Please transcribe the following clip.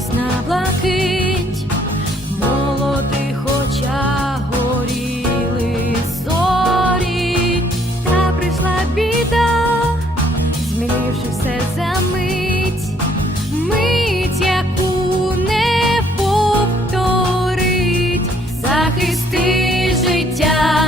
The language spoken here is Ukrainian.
десь на блакить молодих очах горіли зорі, та прийшла біда, змінивши все за мить, мить, яку не повторить, захисти життя.